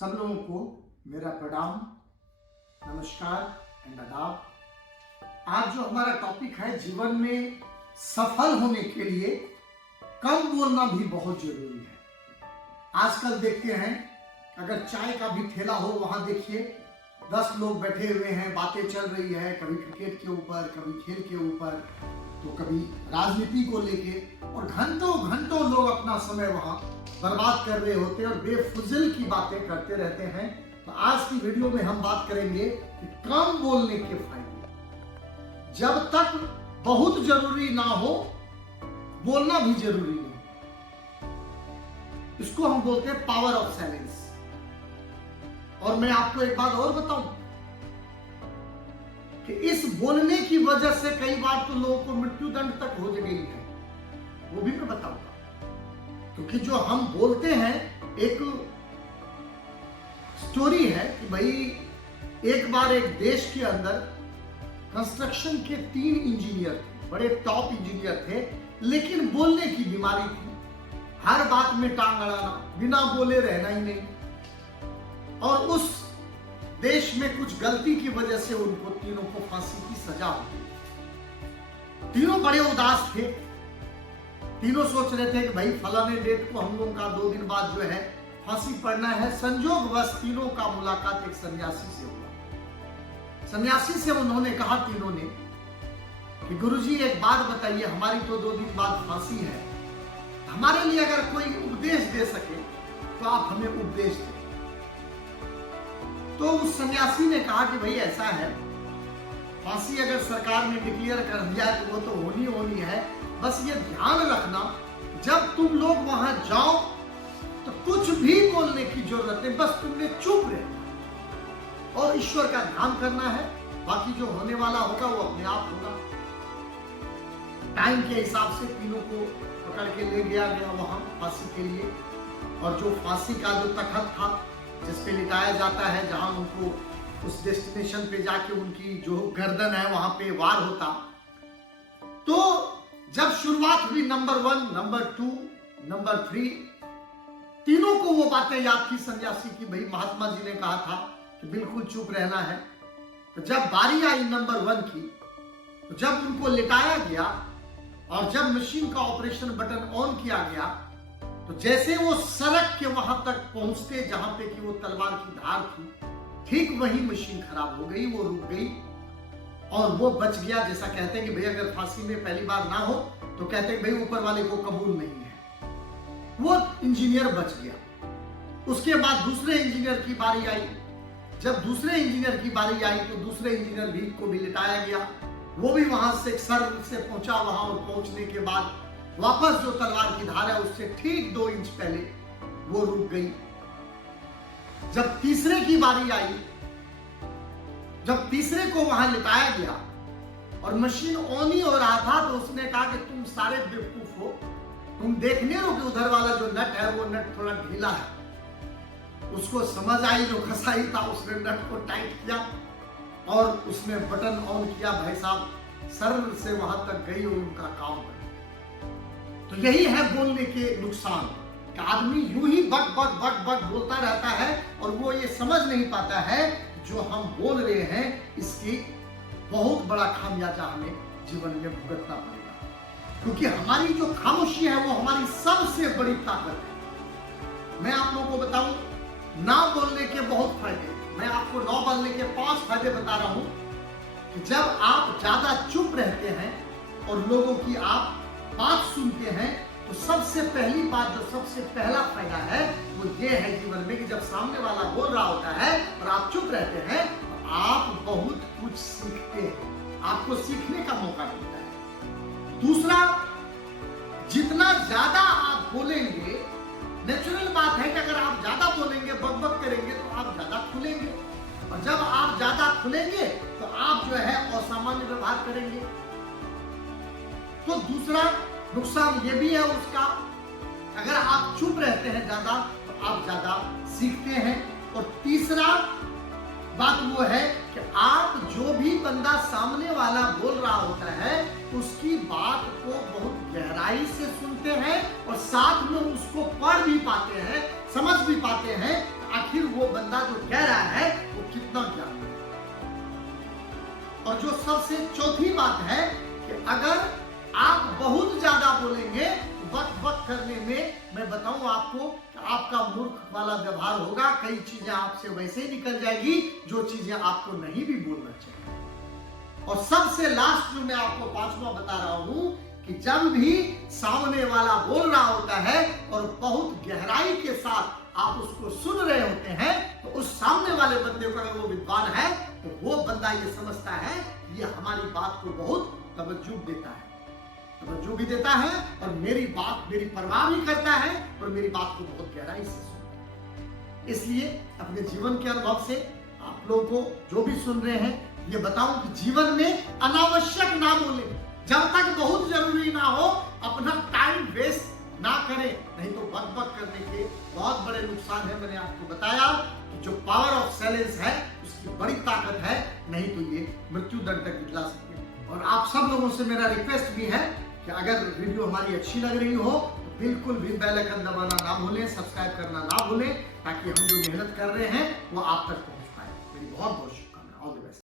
सब लोगों को मेरा प्रणाम, नमस्कार एंड आदाब। आज जो हमारा टॉपिक है, जीवन में सफल होने के लिए कम बोलना भी बहुत जरूरी है। आजकल देखते हैं, अगर चाय का भी ठेला हो, वहां देखिए 10 लोग बैठे हुए हैं, बातें चल रही है, कभी क्रिकेट के ऊपर, कभी खेल के ऊपर, तो कभी राजनीति को लेके, और घंटों घंटों लोग अपना समय वहां बर्बाद कर रहे होते हैं और बेफुजिल की बातें करते रहते हैं। तो आज की वीडियो में हम बात करेंगे कि कम बोलने के फायदे। जब तक बहुत जरूरी ना हो, बोलना भी जरूरी नहीं। इसको हम बोलते हैं पावर ऑफ साइलेंस। और मैं आपको एक बात और बताऊं कि इस बोलने की वजह से कई बार तो लोगों को मृत्यु दंड तक हो गई है, वो भी मैं बताऊंगा। क्योंकि जो हम बोलते हैं, एक स्टोरी है कि भाई एक बार एक देश के अंदर कंस्ट्रक्शन के 3 इंजीनियर थे, बड़े टॉप इंजीनियर थे, लेकिन बोलने की बीमारी थी। हर बात में टांग अड़ाना, बिना बोले रहना ही नहीं। और उस देश में कुछ गलती की वजह से उनको तीनों को फांसी की सजा हो गई। तीनों बड़े उदास थे। तीनों सोच रहे थे कि भाई फलाने डेट को हम लोगों का 2 दिन बाद जो है फांसी पड़ना है। संयोगवश तीनों का मुलाकात एक सन्यासी से हुआ। सन्यासी से उन्होंने कहा, तीनों ने, कि गुरुजी एक बात बताइए, हमारी तो 2 दिन बाद फांसी है, हमारे लिए अगर कोई उपदेश दे सके तो आप हमें उपदेश दें। तो उस सन्यासी ने कहा कि भाई ऐसा है, फांसी अगर सरकार ने डिक्लेयर कर दिया तो वो तो होनी है, बस ये ध्यान रखना, जब तुम लोग वहां जाओ तो कुछ भी बोलने की जरूरत नहीं, बस तुमने चुप रहना और ईश्वर का ध्यान करना है। बाकी जो होने वाला होगा वो अपने आप होगा। टाइम के हिसाब से तीनों को पकड़ के ले गया वहां फांसी के लिए। और जो फांसी का जो तख्त था, जिसपे लिटाया जाता है, जहां उनको उस डेस्टिनेशन पे जाके उनकी जो गर्दन है वहां पे वार होता। तो जब शुरुआत हुई, नंबर 1, नंबर 2, नंबर 3, तीनों को वो बातें याद थी सन्यासी की, भाई महात्मा जी ने कहा था कि बिल्कुल चुप रहना है। तो जब बारी आई नंबर 1 की, तो जब उनको लिटाया गया और जब मशीन का ऑपरेशन बटन ऑन किया गया, तो जैसे वो सड़क के वहां तक पहुंचते जहां पे कि वो तलवार की धार थी, ठीक वही मशीन खराब हो गई, वो रुक गई और वो बच गया। जैसा कहते हैं कि भाई अगर फांसी में पहली बार ना हो तो कहते हैं भाई ऊपर वाले को कबूल नहीं है। वो इंजीनियर बच गया। उसके बाद दूसरे इंजीनियर की बारी आई। जब दूसरे इंजीनियर की बारी आई तो दूसरे इंजीनियर भी को भी लिटाया गया। वो भी वहां से सर से पहुंचा वहां, और पहुंचने के बाद वापस जो तलवार की धार है उससे ठीक 2 इंच पहले वो रुक गई। जब तीसरे की बारी आई, जब तीसरे को वहां लिटाया गया और मशीन ऑन ही हो रहा था, तो उसने कहा कि तुम सारे बेवकूफ हो, तुम देखने हो कि उधर वाला जो नट है वो नट थोड़ा ढीला है। उसको समझ आई, जो कसाई था उसने नट को टाइट किया और उसने बटन ऑन किया। भाई साहब सर से वहां तक गई और उनका काम बना। तो यही है बोलने के नुकसान, कि आदमी यूं ही बक बक बक बक बोलता रहता है और वो ये समझ नहीं पाता है जो हम बोल रहे हैं इसकी बहुत बड़ा खामियाजा हमें जीवन में भुगतना पड़ेगा। क्योंकि हमारी जो खामोशी है वो हमारी सबसे बड़ी ताकत है। मैं आप लोगों को बताऊं, ना बोलने के बहुत फायदे। मैं आपको ना बोलने के 5 फायदे बता रहा हूं कि जब आप ज्यादा चुप रहते हैं और लोगों की आप बात सुनते हैं, तो सबसे पहली बात, जो सबसे पहला फायदा है वो ये है जीवन में, कि जब सामने वाला बोल रहा होता है और आप चुप रहते हैं, तो आप बहुत कुछ सीखते हैं, आपको सीखने का मौका मिलता है। दूसरा, जितना ज्यादा आप बोलेंगे, नेचुरल बात है कि अगर आप ज्यादा बोलेंगे, बकबक करेंगे, तो आप ज्यादा खुलेंगे, और जब आप ज्यादा खुलेंगे तो आप जो है असामान्य व्यवहार करेंगे। तो दूसरा नुकसान ये भी है उसका, अगर आप चुप रहते हैं ज्यादा तो आप ज्यादा सीखते हैं। और तीसरा बात वो है कि आप जो भी बंदा सामने वाला बोल रहा होता है उसकी बात को बहुत गहराई से सुनते हैं और साथ में उसको पढ़ भी पाते हैं, समझ भी पाते हैं। आखिर वो बंदा जो कह रहा है वो कितना ज्ञानी है। और जो सबसे चौथी बात है कि अगर आप बहुत ज्यादा बोलेंगे, वक्त वक्त करने में मैं बताऊं आपको कि आपका मूर्ख वाला व्यवहार होगा। कई चीजें आपसे वैसे ही निकल जाएगी जो चीजें आपको नहीं भी बोलना चाहिए। और सबसे लास्ट जो मैं आपको पांचवा बता रहा हूं कि जब भी सामने वाला बोल रहा होता है और बहुत गहराई के साथ आप उसको सुन रहे होते हैं, तो उस सामने वाले बंदे को अगर वो विद्वान है तो वो बंदा ये समझता है ये हमारी बात को बहुत तवज्जो देता है, तवज्जो भी देता है और मेरी परवाह भी करता है और मेरी बात को बहुत गहराई से सुनता है। इसलिए अपने जीवन के अनुभव से आप लोगों को जो भी सुन रहे हैं ये बताऊं कि जीवन में अनावश्यक ना बोले, जब तक बहुत जरूरी ना हो अपना टाइम वेस्ट ना करें, नहीं तो बक बक करने के बहुत बड़े नुकसान है। मैंने आपको बताया कि जो पावर ऑफ साइलेंस है उसकी बड़ी ताकत है, नहीं तो ये मृत्यु दंड तक दिला सकते हैं। और आप सब लोगों से मेरा रिक्वेस्ट भी है कि अगर वीडियो हमारी अच्छी लग रही हो तो बिल्कुल भी बेल आइकन दबाना ना भूलें, सब्सक्राइब करना ना भूलें, ताकि हम जो मेहनत कर रहे हैं वो आप तक पहुंच पाए। मेरी बहुत बहुत शुक्रिया।